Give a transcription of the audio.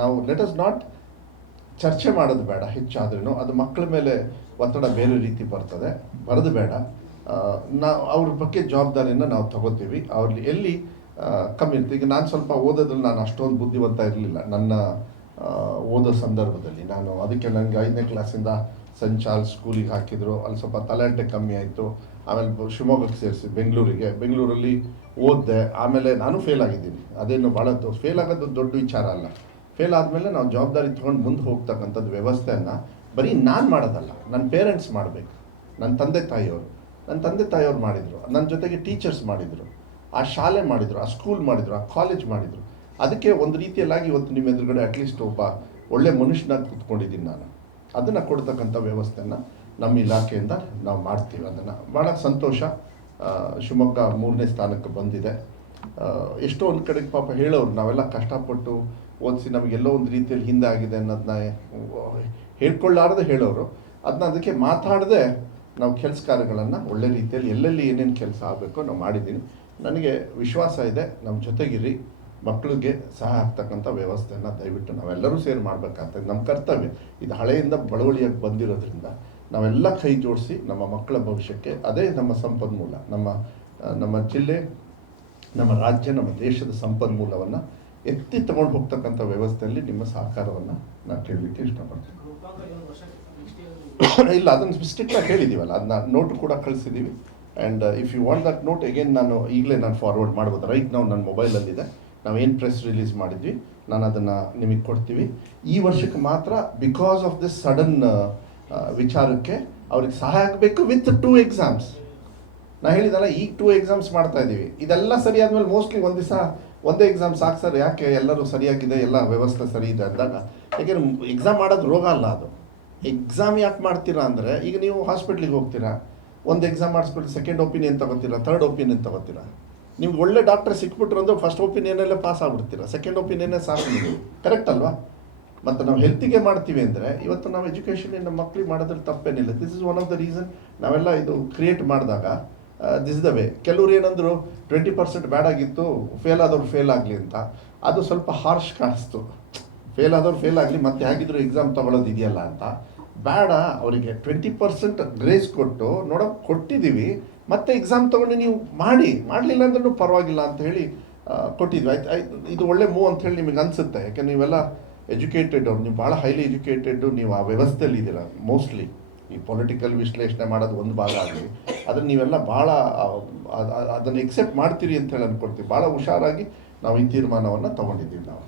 ನಾವು let us not ಚರ್ಚೆ ಮಾಡೋದು ಬೇಡ ಹೆಚ್ಚಾದ್ರೂ, ಅದು ಮಕ್ಕಳ ಮೇಲೆ ಒತ್ತಡ ಬೇರೆ ರೀತಿ ಬರೋದು ಬೇಡ. ನಾವು ಅವ್ರ ಬಗ್ಗೆ ಜವಾಬ್ದಾರಿನ ನಾವು ತಗೋತೀವಿ. ಅವ್ರಲ್ಲಿ ಎಲ್ಲಿ ಕಮ್ಮಿ ಇರುತ್ತೆ. ಈಗ ನಾನು ಸ್ವಲ್ಪ ಓದೋದ್ರಲ್ಲಿ ನಾನು ಅಷ್ಟೊಂದು ಬುದ್ಧಿವಂತ ಇರಲಿಲ್ಲ ನನ್ನ ಓದೋ ಸಂದರ್ಭದಲ್ಲಿ. ಅದಕ್ಕೆ ನನಗೆ 5ನೇ ಕ್ಲಾಸಿಂದ ಸೆಂಟ್ ಚಾರ್ಲ್ಸ್ ಸ್ಕೂಲಿಗೆ ಹಾಕಿದ್ರು. ಅಲ್ಲಿ ಸ್ವಲ್ಪ ತಲೆಹರಟೆ ಕಮ್ಮಿ ಆಯಿತು. ಆಮೇಲೆ ಶಿವಮೊಗ್ಗಕ್ಕೆ ಸೇರಿಸಿ ಬೆಂಗಳೂರಲ್ಲಿ ಓದಿದೆ. ಆಮೇಲೆ ನಾನು ಫೇಲ್ ಆಗಿದ್ದೀನಿ. ಅದೇನು ಭಾಳ ಫೇಲ್ ಆಗೋದು ದೊಡ್ಡ ವಿಚಾರ ಅಲ್ಲ. ಫೇಲ್ ಆದಮೇಲೆ ನಾವು ಜವಾಬ್ದಾರಿ ತೊಗೊಂಡು ಮುಂದೆ ಹೋಗ್ತಕ್ಕಂಥದ್ದು ವ್ಯವಸ್ಥೆಯನ್ನು ಬರೀ ನಾನು ಮಾಡೋದಲ್ಲ, ನನ್ನ ಪೇರೆಂಟ್ಸ್ ಮಾಡಬೇಕು. ನನ್ನ ತಂದೆ ತಾಯಿಯವರು ಮಾಡಿದರು, ನನ್ನ ಜೊತೆಗೆ ಟೀಚರ್ಸ್ ಮಾಡಿದರು, ಆ ಶಾಲೆ ಮಾಡಿದರು, ಆ ಸ್ಕೂಲ್ ಮಾಡಿದರು, ಆ ಕಾಲೇಜ್ ಮಾಡಿದರು. ಅದಕ್ಕೆ ಒಂದು ರೀತಿಯಲ್ಲಾಗಿ ಇವತ್ತು ನಿಮ್ಮ ಎದುರುಗಡೆ ಅಟ್ಲೀಸ್ಟ್ ಒಬ್ಬ ಒಳ್ಳೆ ಮನುಷ್ಯನಾಗಿ ಕೂತ್ಕೊಂಡಿದ್ದೀನಿ ನಾನು. ಅದನ್ನು ಕೊಡ್ತಕ್ಕಂಥ ವ್ಯವಸ್ಥೆಯನ್ನು ನಮ್ಮ ಇಲಾಖೆಯಿಂದ ನಾವು ಮಾಡ್ತೀವಿ. ಅದನ್ನು ಭಾಳ ಸಂತೋಷ. ಶಿವಮೊಗ್ಗ 3ನೇ ಸ್ಥಾನಕ್ಕೆ ಬಂದಿದೆ. ಎಷ್ಟೋ ಒಂದು ಕಡೆಗೆ ಪಾಪ ಹೇಳೋರು, ನಾವೆಲ್ಲ ಕಷ್ಟಪಟ್ಟು ಓದಿಸಿ ನಮಗೆಲ್ಲೋ ಒಂದು ರೀತಿಯಲ್ಲಿ ಹಿಂದೆ ಆಗಿದೆ ಅನ್ನೋದನ್ನ ಹೇಳ್ಕೊಳ್ಳಾರದೆ ಹೇಳೋರು. ಅದಕ್ಕೆ ಮಾತಾಡದೆ ನಾವು ಕೆಲಸ ಕಾರ್ಯಗಳನ್ನು ಒಳ್ಳೆ ರೀತಿಯಲ್ಲಿ ಎಲ್ಲೆಲ್ಲಿ ಏನೇನು ಕೆಲಸ ಆಗಬೇಕೋ ನಾವು ಮಾಡಿದ್ದೀನಿ. ನನಗೆ ವಿಶ್ವಾಸ ಇದೆ, ನಮ್ಮ ಜೊತೆಗಿರಿ, ಮಕ್ಕಳಿಗೆ ಸಹಾಯ ಆಗ್ತಕ್ಕಂಥ ವ್ಯವಸ್ಥೆಯನ್ನು ದಯವಿಟ್ಟು ನಾವೆಲ್ಲರೂ ಸೇರಿ ಮಾಡಬೇಕಾಗ್ತದೆ. ನಮ್ಮ ಕರ್ತವ್ಯ ಇದು. ಹಳೆಯಿಂದ ಬಳವಳಿಯಾಗಿ ಬಂದಿರೋದ್ರಿಂದ ನಾವೆಲ್ಲ ಕೈ ಜೋಡಿಸಿ ನಮ್ಮ ಮಕ್ಕಳ ಭವಿಷ್ಯಕ್ಕೆ, ಅದೇ ನಮ್ಮ ಸಂಪನ್ಮೂಲ, ನಮ್ಮ ಜಿಲ್ಲೆ, ನಮ್ಮ ರಾಜ್ಯ, ನಮ್ಮ ದೇಶದ ಸಂಪನ್ಮೂಲವನ್ನು ಎತ್ತಿ ತಗೊಂಡು ಹೋಗ್ತಕ್ಕಂಥ ವ್ಯವಸ್ಥೆಯಲ್ಲಿ ನಿಮ್ಮ ಸಹಕಾರವನ್ನು ನಾನು ಕೇಳಲಿಕ್ಕೆ ಇಷ್ಟಪಡ್ತೀನಿ. ಇಲ್ಲ, ಅದನ್ನು ಸ್ಟ್ರಿಕ್ಟಾಗಿ ಹೇಳಿದ್ದೀವಲ್ಲ, ಅದನ್ನ ನೋಟ್ ಕೂಡ ಕಳಿಸಿದ್ದೀವಿ. And if you want that note again ಈಗಲೇ ನಾನು ಫಾರ್ವರ್ಡ್ ಮಾಡ್ಬೋದು. ರೈಟ್ ನಾವು ನನ್ನ ಮೊಬೈಲಲ್ಲಿದೆ. ನಾವೇನು ಪ್ರೆಸ್ ರಿಲೀಸ್ ಮಾಡಿದ್ವಿ ನಾನು ಅದನ್ನು ನಿಮಗೆ ಕೊಡ್ತೀವಿ. ಈ ವರ್ಷಕ್ಕೆ ಮಾತ್ರ ಬಿಕಾಸ್ ಆಫ್ ದಿಸ್ ಸಡನ್ ವಿಚಾರಕ್ಕೆ ಅವ್ರಿಗೆ ಸಹಾಯ ಆಗಬೇಕು ವಿತ್ 2 ಎಕ್ಸಾಮ್ಸ್. ನಾನು ಹೇಳಿದಲ್ಲ, ಈಗ 2 ಎಕ್ಸಾಮ್ಸ್ ಮಾಡ್ತಾ ಇದ್ದೀವಿ. ಇದೆಲ್ಲ ಸರಿ ಆದಮೇಲೆ ಮೋಸ್ಟ್ಲಿ ಒಂದು ದಿವಸ ಒಂದೇ ಎಕ್ಸಾಮ್ ಸಾಕು ಸರ್, ಯಾಕೆ ಎಲ್ಲರೂ ಸರಿಯಾಗಿದೆ, ಎಲ್ಲ ವ್ಯವಸ್ಥೆ ಸರಿ ಇದೆ ಅಂದಾಗ. ಯಾಕೆಂದ್ರೆ ಎಕ್ಸಾಮ್ ಮಾಡೋದು ರೋಗ ಅಲ್ಲ ಅದು. ಎಕ್ಸಾಮ್ ಯಾಕೆ ಮಾಡ್ತೀರಾ ಅಂದರೆ, ಈಗ ನೀವು ಹಾಸ್ಪಿಟ್ಲಿಗೆ ಹೋಗ್ತೀರಾ, ಒಂದು ಎಕ್ಸಾಮ್ ಮಾಡಿಸ್ಬಿಟ್ಟು ಸೆಕೆಂಡ್ ಒಪಿನಿಯನ್ ತೊಗೋತೀರಾ, ಥರ್ಡ್ ಒಪಿನಿಯನ್ ತೊಗೋತೀರಾ. ನಿಮ್ಗೆ ಒಳ್ಳೆ ಡಾಕ್ಟರ್ ಸಿಕ್ಬಿಟ್ರು ಅಂದರೆ ಫಸ್ಟ್ ಒಪಿನಿಯನಲ್ಲೇ ಪಾಸ್ ಆಗ್ಬಿಡ್ತೀರಾ, ಸೆಕೆಂಡ್ ಒಪಿನಿಯನ್ನೇ ಸಾಕು ನೀವು. ಕರೆಕ್ಟ್ ಅಲ್ವಾ? ಮತ್ತು ನಾವು ಹೆಲ್ತಿಗೆ ಮಾಡ್ತೀವಿ ಅಂದರೆ, ಇವತ್ತು ನಾವು ಎಜುಕೇಷನ್ ನಮ್ಮ ಮಕ್ಕಳಿಗೆ ಮಾಡೋದ್ರಲ್ಲಿ ತಪ್ಪೇನಿಲ್ಲ. This is one of the reason ನಾವೆಲ್ಲ ಇದು ಕ್ರಿಯೇಟ್ ಮಾಡಿದಾಗ ದಿಸ್ ದ ವೇ. ಕೆಲವ್ರು ಏನಂದರು 20% ಬ್ಯಾಡ್ ಆಗಿತ್ತು, ಫೇಲ್ ಆದವ್ರು ಫೇಲ್ ಆಗಲಿ ಅಂತ. ಅದು ಸ್ವಲ್ಪ ಹಾರ್ಶ್ ಕಾಣಿಸ್ತು. ಫೇಲ್ ಆದವ್ರು ಫೇಲ್ ಆಗಲಿ, ಮತ್ತೆ ಹೇಗಿದ್ರು ಎಕ್ಸಾಮ್ ತೊಗೊಳ್ಳೋದು ಇದೆಯಲ್ಲ ಅಂತ. ಬೇಡ, ಅವರಿಗೆ 20% ಗ್ರೇಸ್ ಕೊಟ್ಟು ಕೊಟ್ಟಿದ್ದೀವಿ, ಮತ್ತೆ ಎಕ್ಸಾಮ್ ತೊಗೊಂಡು ನೀವು ಮಾಡಲಿಲ್ಲ ಅಂದ್ರೂ ಪರವಾಗಿಲ್ಲ ಅಂತ ಹೇಳಿ ಕೊಟ್ಟಿದ್ವಿ. ಇದು ಒಳ್ಳೆ ಮೂವ್ ಅಂತ ಹೇಳಿ ನಿಮಗೆ ಅನಿಸುತ್ತೆ. ಯಾಕೆ ನೀವೆಲ್ಲ ಎಜುಕೇಟೆಡ್ ಅವ್ರು, ನೀವು ಭಾಳ ಹೈಲಿ ಎಜುಕೇಟೆಡ್, ನೀವು ಆ ವ್ಯವಸ್ಥೆಯಲ್ಲಿ ಇದ್ದೀರಾ. ಮೋಸ್ಟ್ಲಿ ಈ ಪೊಲಿಟಿಕಲ್ ವಿಶ್ಲೇಷಣೆ ಮಾಡೋದು ಒಂದು ಭಾಗ ಆಗಲಿ, ಅದನ್ನು ನೀವೆಲ್ಲ ಭಾಳ ಅದನ್ನು ಎಕ್ಸೆಪ್ಟ್ ಮಾಡ್ತೀರಿ ಅಂತ ಹೇಳಿ ಅಂದ್ಕೊಡ್ತೀವಿ. ಭಾಳ ಹುಷಾರಾಗಿ ನಾವು ಈ ತೀರ್ಮಾನವನ್ನು ತೊಗೊಂಡಿದ್ದೀವಿ ನಾವು.